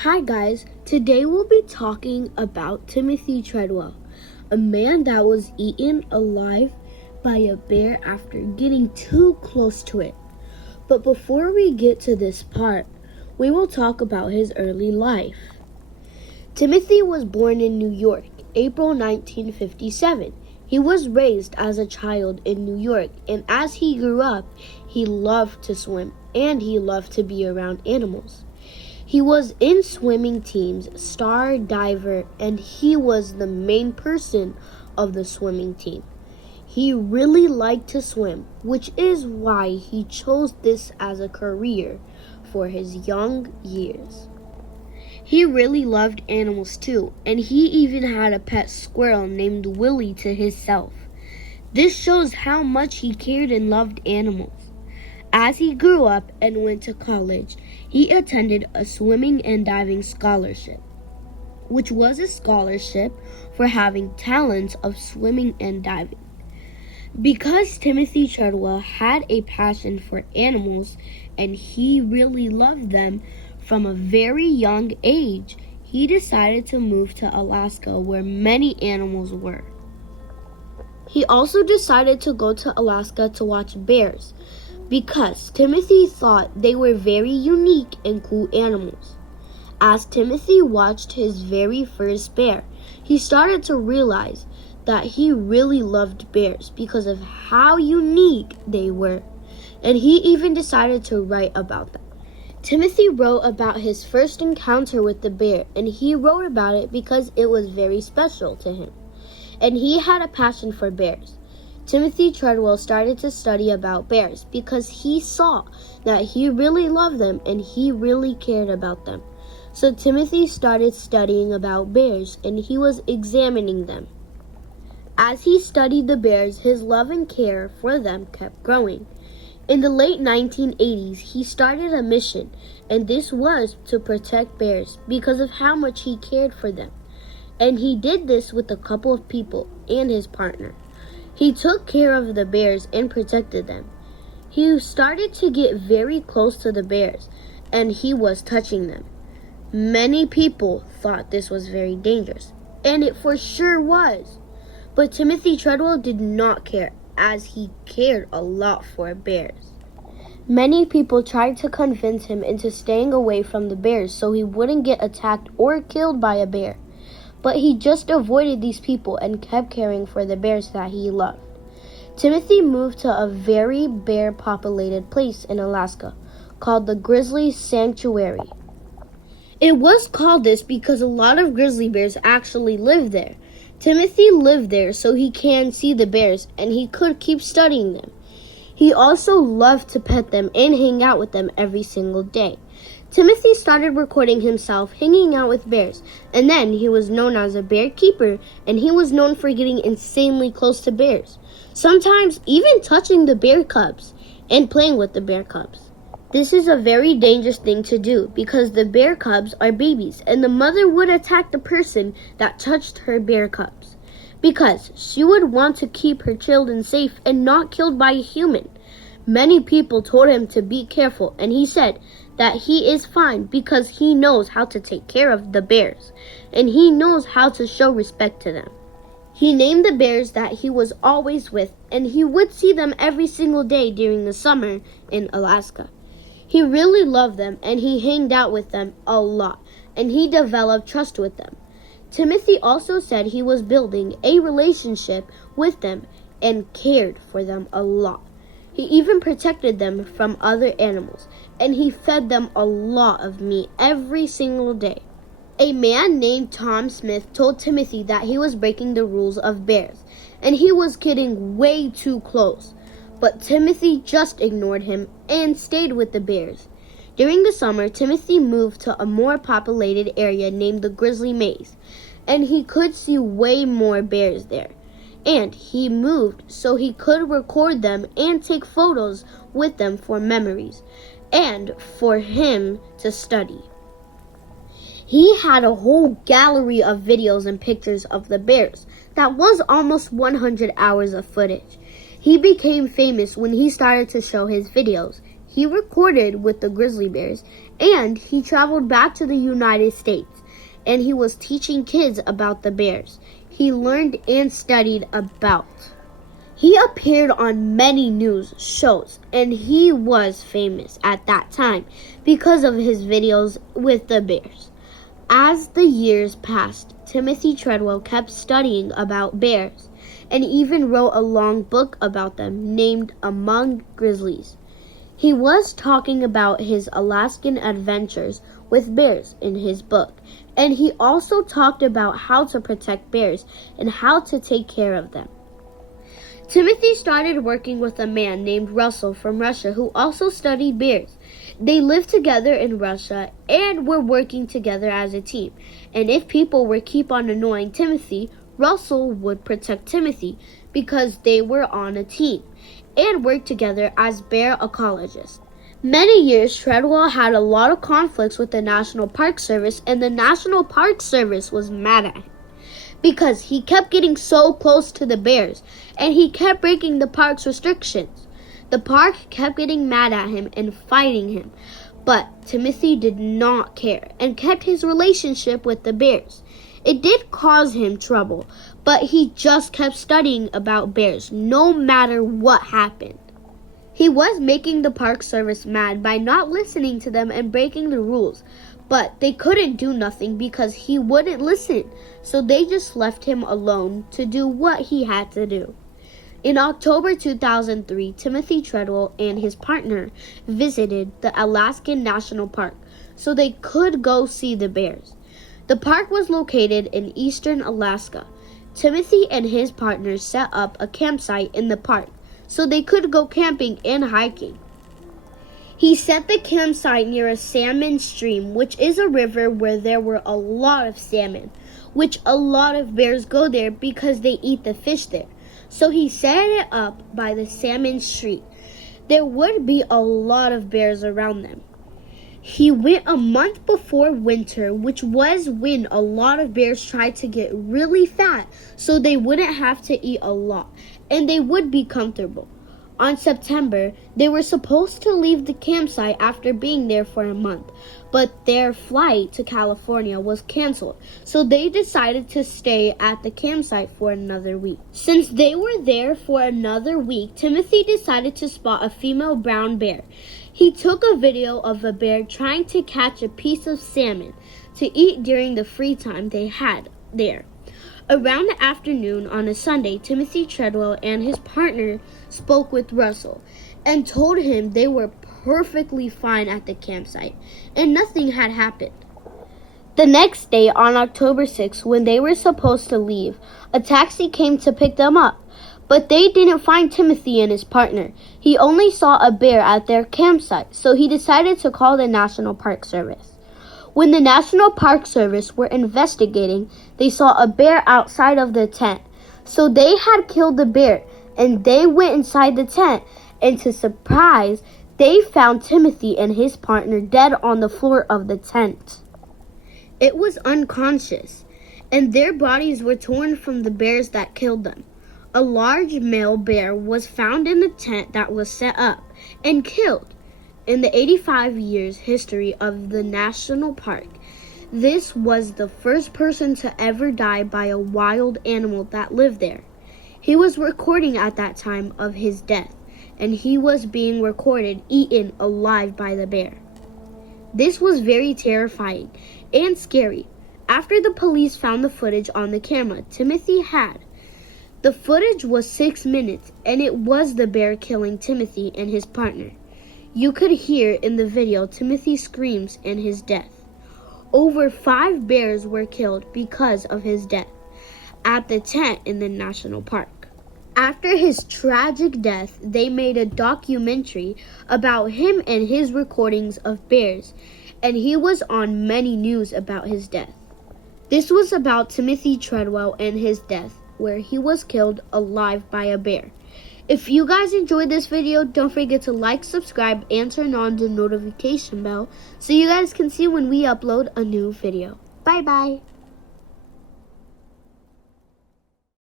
Hi guys, today we'll be talking about Timothy Treadwell, a man that was eaten alive by a bear after getting too close to it. But before we get to this part, we will talk about his early life. Timothy was born in New York, April 1957. He was raised as a child in New York, and as he grew up, he loved to swim and he loved to be around animals. He was in swimming teams, star diver, and he was the main person of the swimming team. He really liked to swim, which is why he chose this as a career for his young years. He really loved animals too, and he even had a pet squirrel named Willie to himself. This shows how much he cared and loved animals. As he grew up and went to college, he attended a swimming and diving scholarship, which was a scholarship for having talents of swimming and diving. Because Timothy Treadwell had a passion for animals and he really loved them from a very young age, he decided to move to Alaska where many animals were. He also decided to go to Alaska to watch bears, because Timothy thought they were very unique and cool animals. As Timothy watched his very first bear, he started to realize that he really loved bears because of how unique they were, and he even decided to write about them. Timothy wrote about his first encounter with the bear, and he wrote about it because it was very special to him, and he had a passion for bears. Timothy Treadwell started to study about bears because he saw that he really loved them and he really cared about them. So Timothy started studying about bears and he was examining them. As he studied the bears, his love and care for them kept growing. In the late 1980s, he started a mission, and this was to protect bears because of how much he cared for them. And he did this with a couple of people and his partner. He took care of the bears and protected them. He started to get very close to the bears, and he was touching them. Many people thought this was very dangerous, and it for sure was. But Timothy Treadwell did not care, as he cared a lot for bears. Many people tried to convince him into staying away from the bears so he wouldn't get attacked or killed by a bear. But he just avoided these people and kept caring for the bears that he loved. Timothy moved to a very bear-populated place in Alaska called the Grizzly Sanctuary. It was called this because a lot of grizzly bears actually live there. Timothy lived there so he can see the bears and he could keep studying them. He also loved to pet them and hang out with them every single day. Timothy started recording himself hanging out with bears, and then he was known as a bear keeper, and he was known for getting insanely close to bears, sometimes even touching the bear cubs and playing with the bear cubs. This is a very dangerous thing to do because the bear cubs are babies, and the mother would attack the person that touched her bear cubs because she would want to keep her children safe and not killed by a human. Many people told him to be careful, and he said that he is fine because he knows how to take care of the bears, and he knows how to show respect to them. He named the bears that he was always with, and he would see them every single day during the summer in Alaska. He really loved them, and he hanged out with them a lot, and he developed trust with them. Timothy also said he was building a relationship with them and cared for them a lot. He even protected them from other animals, and he fed them a lot of meat every single day. A man named Tom Smith told Timothy that he was breaking the rules of bears, and he was getting way too close. But Timothy just ignored him and stayed with the bears. During the summer, Timothy moved to a more populated area named the Grizzly Maze, and he could see way more bears there. And he moved so he could record them and take photos with them for memories and for him to study. He had a whole gallery of videos and pictures of the bears that was almost 100 hours of footage. He became famous when he started to show his videos. He recorded with the grizzly bears And he traveled back to the United States, and he was teaching kids about the bears he learned and studied about. He appeared on many news shows, and he was famous at that time because of his videos with the bears. As the years passed, Timothy Treadwell kept studying about bears and even wrote a long book about them named Among Grizzlies. He was talking about his Alaskan adventures with bears in his book, and he also talked about how to protect bears and how to take care of them. Timothy started working with a man named Russell from Russia who also studied bears. They lived together in Russia and were working together as a team. And if people were keep on annoying Timothy, Russell would protect Timothy because they were on a team and worked together as bear ecologists. Many years, Treadwell had a lot of conflicts with the National Park Service, and the National Park Service was mad at him because he kept getting so close to the bears and he kept breaking the park's restrictions. The park kept getting mad at him and fighting him, but Timothy did not care and kept his relationship with the bears. It did cause him trouble, but he just kept studying about bears no matter what happened. He was making the Park Service mad by not listening to them and breaking the rules, but they couldn't do nothing because he wouldn't listen, so they just left him alone to do what he had to do. In October 2003, Timothy Treadwell and his partner visited the Alaskan National Park so they could go see the bears. The park was located in eastern Alaska. Timothy and his partner set up a campsite in the park so they could go camping and hiking. He set the campsite near a salmon stream, which is a river where there were a lot of salmon, which a lot of bears go there because they eat the fish there. So he set it up by the salmon stream. There would be a lot of bears around them. He went a month before winter, which was when a lot of bears tried to get really fat so they wouldn't have to eat a lot and they would be comfortable. On September, they were supposed to leave the campsite after being there for a month, but their flight to California was canceled, so they decided to stay at the campsite for another week. Since they were there for another week, Timothy decided to spot a female brown bear. He took a video of a bear trying to catch a piece of salmon to eat during the free time they had there. Around the afternoon on a Sunday, Timothy Treadwell and his partner spoke with Russell and told him they were perfectly fine at the campsite and nothing had happened. The next day, on October 6th, when they were supposed to leave, a taxi came to pick them up, but they didn't find Timothy and his partner. He only saw a bear at their campsite, so he decided to call the National Park Service. When the National Park Service were investigating, they saw a bear outside of the tent. So they had killed the bear, and they went inside the tent, and to surprise, they found Timothy and his partner dead on the floor of the tent. It was unconscious, and their bodies were torn from the bears that killed them. A large male bear was found in the tent that was set up and killed. In the 85 years history of the national park, this was the first person to ever die by a wild animal that lived there. He was recording at that time of his death, and he was being recorded eaten alive by the bear. This was very terrifying and scary. After the police found the footage on the camera Timothy had, the footage was 6 minutes, and it was the bear killing Timothy and his partner. You could hear in the video Timothy screams in his death. Over 5 bears were killed because of his death at the tent in the national park. After his tragic death, they made a documentary about him and his recordings of bears, and he was on many news about his death. This was about Timothy Treadwell and his death, where he was killed alive by a bear. If you guys enjoyed this video, don't forget to like, subscribe, and turn on the notification bell so you guys can see when we upload a new video. Bye bye!